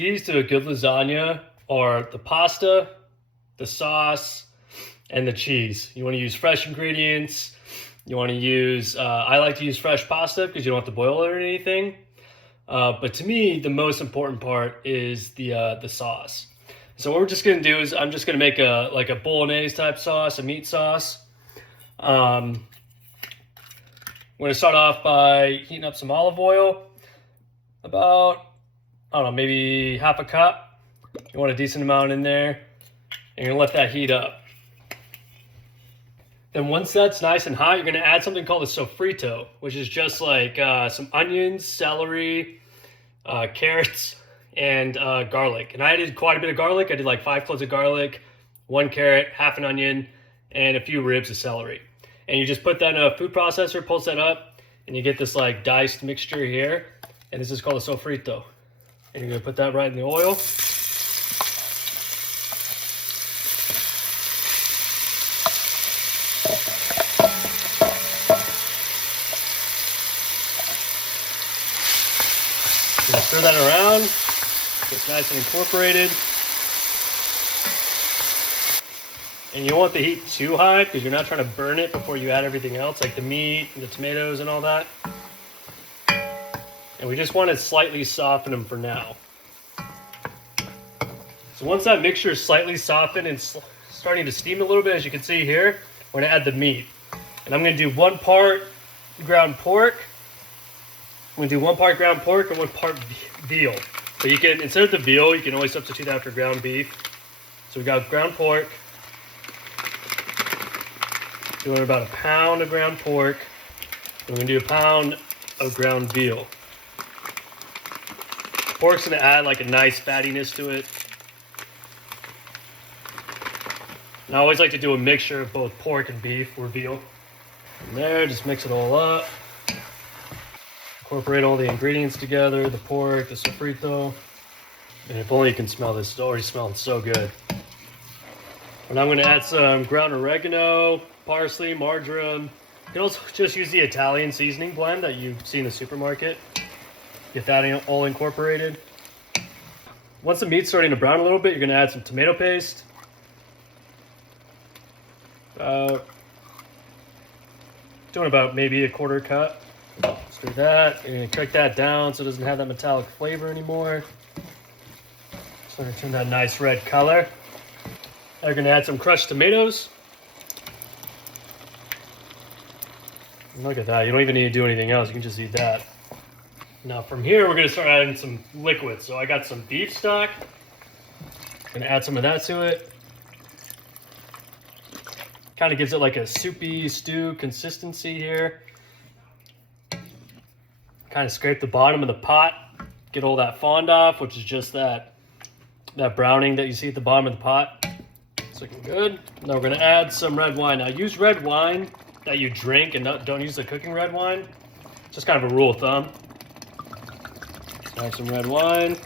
keys to a good lasagna are the pasta, the sauce, and the cheese. You want to use fresh ingredients. You want to use, I like to use fresh pasta because you don't have to boil it or anything. But to me, the most important part is the sauce. So what we're just gonna do is I'm just gonna make a bolognese type sauce, a meat sauce. I'm gonna start off by heating up some olive oil, about, I don't know, maybe half a cup. You want a decent amount in there, and you're gonna let that heat up. Then once that's nice and hot, you're gonna add something called a sofrito, which is just like some onions, celery, carrots, and garlic. And I did quite a bit of garlic. I did like 5 cloves of garlic, 1 carrot, half an onion, and a few ribs of celery. And you just put that in a food processor, pulse that up, and you get this like diced mixture here. And this is called a sofrito. And you're gonna put that right in the oil. Stir that around, it's nice and incorporated. And you don't want the heat too high because you're not trying to burn it before you add everything else, like the meat and the tomatoes and all that. And we just want to slightly soften them for now. So once that mixture is slightly softened and starting to steam a little bit, as you can see here, we're going to add the meat. And I'm going to do 1 part ground pork. I'm gonna do 1 part ground pork and 1 part veal. But you can, instead of the veal, you can always substitute that for ground beef. So we got ground pork. Doing about 1 pound of ground pork. And we're gonna do 1 pound of ground veal. Pork's gonna add like a nice fattiness to it. And I always like to do a mixture of both pork and beef or veal. And there, just mix it all up. Incorporate all the ingredients together, the pork, the sofrito. And if only you can smell this, it's already smelling so good. And I'm gonna add some ground oregano, parsley, marjoram. You can also just use the Italian seasoning blend that you see in the supermarket. Get that all incorporated. Once the meat's starting to brown a little bit, you're gonna add some tomato paste. Doing about maybe 1/4 cup. Let's do that. You're gonna cook that down so it doesn't have that metallic flavor anymore. So I'm gonna turn that nice red color. Now you're gonna add some crushed tomatoes. And look at that, you don't even need to do anything else, you can just eat that. Now from here, we're gonna start adding some liquid. So I got some beef stock. Gonna add some of that to it. Kind of gives it like a soupy stew consistency here. Kind of scrape the bottom of the pot, get all that fond off, which is just that browning that you see at the bottom of the pot. It's looking good. Now we're gonna add some red wine. Now use red wine that you drink and don't use the cooking red wine. Just kind of a rule of thumb. Add some red wine,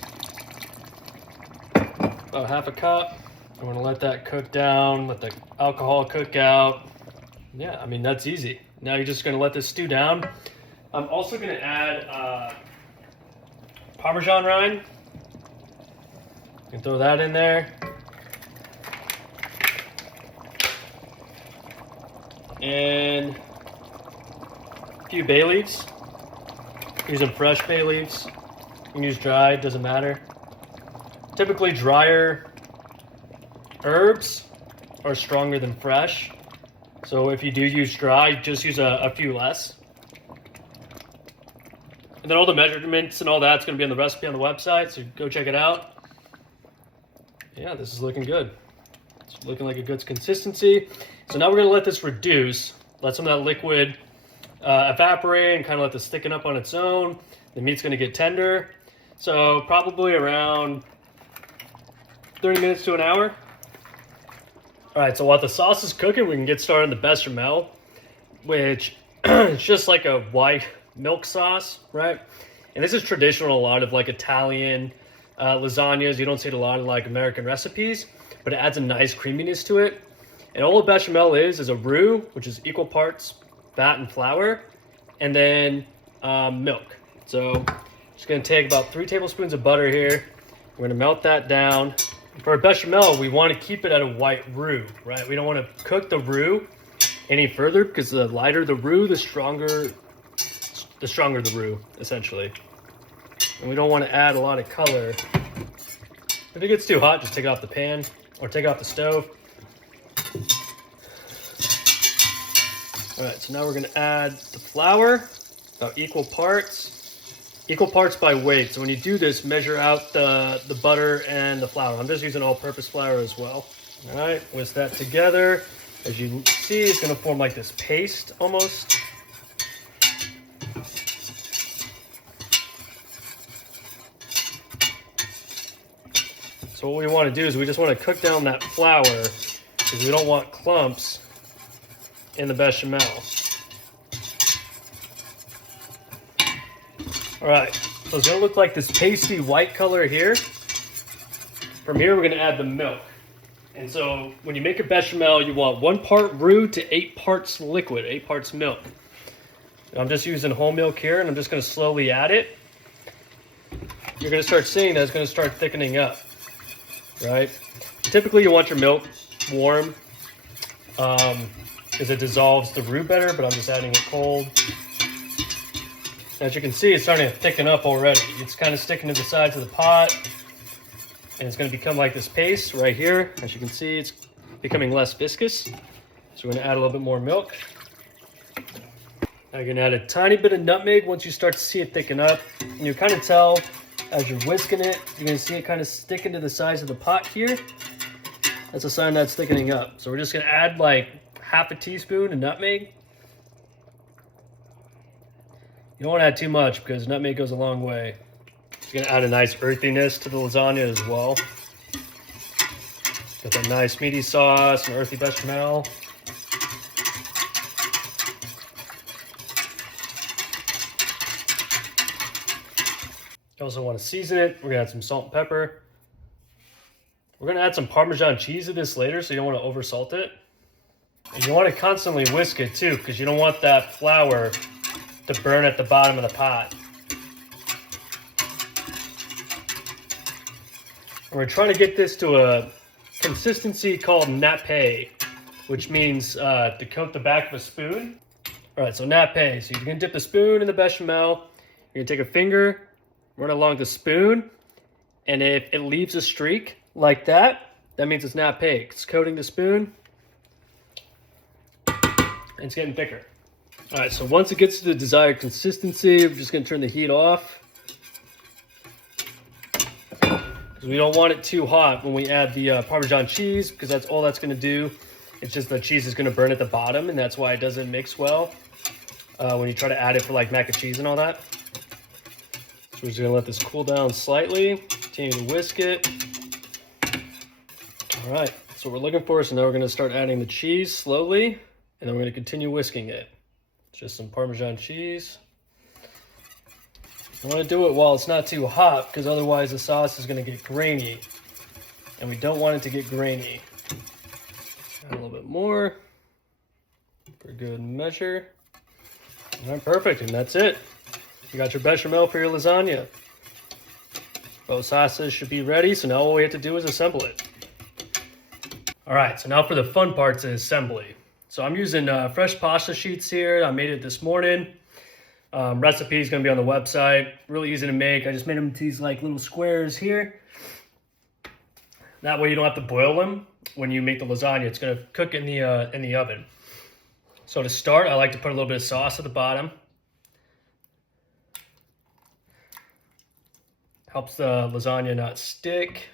about 1/2 cup. I'm gonna let that cook down, let the alcohol cook out. Yeah, I mean, that's easy. Now you're just gonna let this stew down. I'm also gonna add Parmesan rind. You can throw that in there. And a few bay leaves. Use some fresh bay leaves. You can use dried, doesn't matter. Typically drier herbs are stronger than fresh. So if you do use dry, just use a few less. And then all the measurements and all that's going to be on the recipe on the website, so go check it out. Yeah, this is looking good. It's looking like a good consistency. So now we're going to let this reduce, let some of that liquid evaporate and kind of let this thicken up on its own. The meat's going to get tender. So probably around 30 minutes to an hour. All right, so while the sauce is cooking, we can get started on the bechamel, which is just like a white milk sauce, right? And this is traditional in a lot of like Italian lasagnas. You don't see it a lot in like American recipes, but it adds a nice creaminess to it. And all a bechamel is a roux, which is equal parts fat and flour, and then milk. So just gonna take about 3 tablespoons of butter here, We're gonna melt that down. For a bechamel, we want to keep it at a white roux, right? We don't want to cook the roux any further because the lighter the roux, the stronger the roux, essentially. And we don't want to add a lot of color. If it gets too hot, just take it off the pan or take it off the stove. All right, so now we're gonna add the flour, about equal parts by weight. So when you do this, measure out the butter and the flour. I'm just using all-purpose flour as well. All right, whisk that together. As you see, it's gonna form like this paste almost. So what we wanna do is we just wanna cook down that flour because we don't want clumps in the bechamel. All right, so it's gonna look like this pasty white color here. From here, we're gonna add the milk. And so when you make a bechamel, you want 1 part roux to 8 parts liquid, 8 parts milk. And I'm just using whole milk here, and I'm just gonna slowly add it. You're gonna start seeing that it's gonna start thickening up, right? Typically, you want your milk warm because it dissolves the roux better, but I'm just adding it cold. As you can see, it's starting to thicken up already. It's kind of sticking to the sides of the pot, and it's going to become like this paste right here. As you can see, it's becoming less viscous. So we're going to add a little bit more milk. Now you're going to add a tiny bit of nutmeg once you start to see it thicken up. And you kind of tell as you're whisking it, you're going to see it kind of sticking to the sides of the pot here. That's a sign that it's thickening up. So we're just going to add like half a teaspoon of nutmeg. You don't want to add too much because nutmeg goes a long way. It's going to add a nice earthiness to the lasagna as well. Got that nice meaty sauce and earthy bechamel. You also want to season it. We're going to add some salt and pepper. We're going to add some Parmesan cheese to this later, so you don't want to over salt it. And you want to constantly whisk it too, because you don't want that flour to burn at the bottom of the pot. And we're trying to get this to a consistency called nappe, which means to coat the back of a spoon. All right, so nappe. So you're gonna dip the spoon in the bechamel. You're gonna take a finger, run along the spoon, and if it leaves a streak like that, that means it's nappe. It's coating the spoon, and it's getting thicker. All right, so once it gets to the desired consistency, we're just gonna turn the heat off. Because we don't want it too hot when we add the Parmesan cheese, because that's all that's gonna do. It's just the cheese is gonna burn at the bottom, and that's why it doesn't mix well when you try to add it for like mac and cheese and all that. So we're just gonna let this cool down slightly, continue to whisk it. All right, that's what we're looking for. So now we're gonna start adding the cheese slowly, and then we're gonna continue whisking it. Just some Parmesan cheese. You want to do it while it's not too hot because otherwise the sauce is going to get grainy. And we don't want it to get grainy. Add a little bit more for good measure. All right, perfect. And that's it. You got your bechamel for your lasagna. Both sauces should be ready. So now all we have to do is assemble it. All right, so now for the fun parts of assembly. So I'm using fresh pasta sheets here. I made it this morning. Recipe is going to be on the website. Really easy to make. I just made them into these like little squares here. That way you don't have to boil them when you make the lasagna. It's going to cook in the oven. So to start, I like to put a little bit of sauce at the bottom. Helps the lasagna not stick.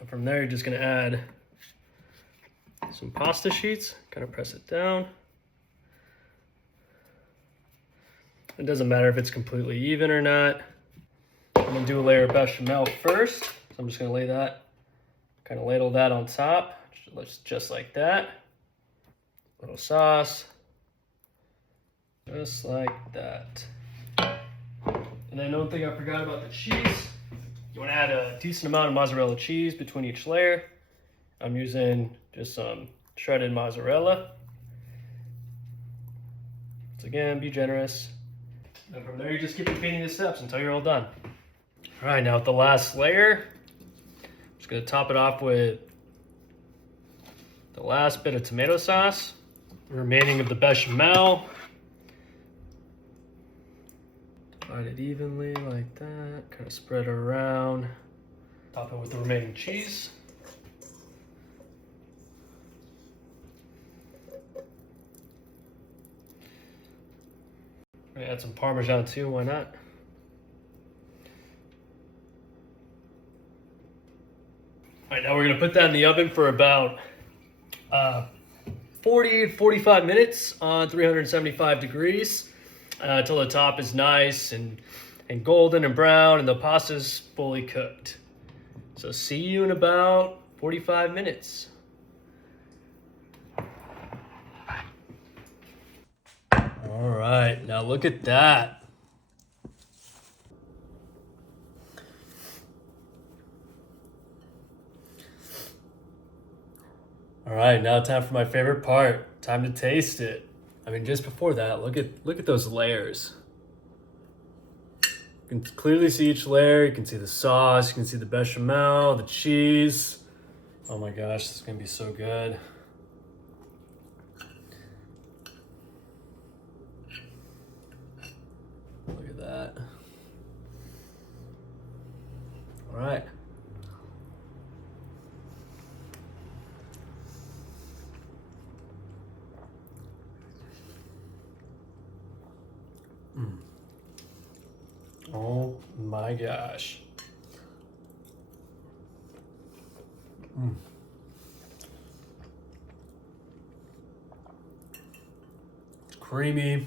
And from there, you're just going to add some pasta sheets, kind of press it down. It doesn't matter if it's completely even or not. I'm gonna do a layer of bechamel first. So I'm just gonna lay that, kind of ladle that on top, just like that. Little sauce, just like that. And then one thing I forgot about the cheese, you wanna add a decent amount of mozzarella cheese between each layer. I'm using just some shredded mozzarella. Once again, be generous. And from there, you just keep repeating the steps until you're all done. All right, now with the last layer, I'm just gonna top it off with the last bit of tomato sauce, the remaining of the bechamel. Divide it evenly like that, kind of spread it around. Top it with the remaining cheese. Add some parmesan too, why not? All right, now we're gonna put that in the oven for about 45 minutes on 375 degrees until the top is nice and golden and brown and the pasta's fully cooked. So see you in about 45 minutes. All right, now look at that. All right, now time for my favorite part. Time to taste it. I mean, just before that, look at those layers. You can clearly see each layer. You can see the sauce. You can see the bechamel, the cheese. Oh my gosh, this is gonna be so good. Look at that. All right. Oh my gosh. It's creamy,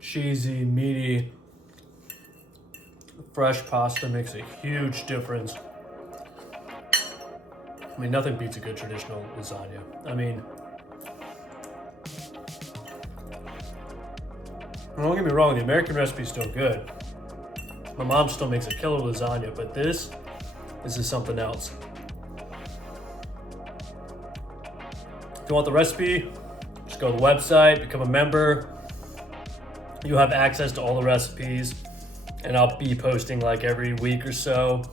cheesy, meaty. Fresh pasta makes a huge difference. I mean, nothing beats a good traditional lasagna. I mean, don't get me wrong, the American recipe is still good. My mom still makes a killer lasagna, but this is something else. If you want the recipe, just go to the website, become a member. You have access to all the recipes, and I'll be posting like every week or so,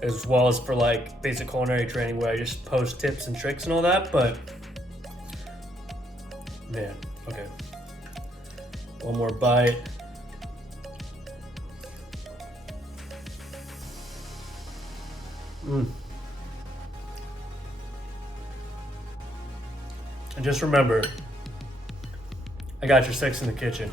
as well as for like basic culinary training where I just post tips and tricks and all that. But man, okay. One more bite. And just remember, I got your 6 in the kitchen.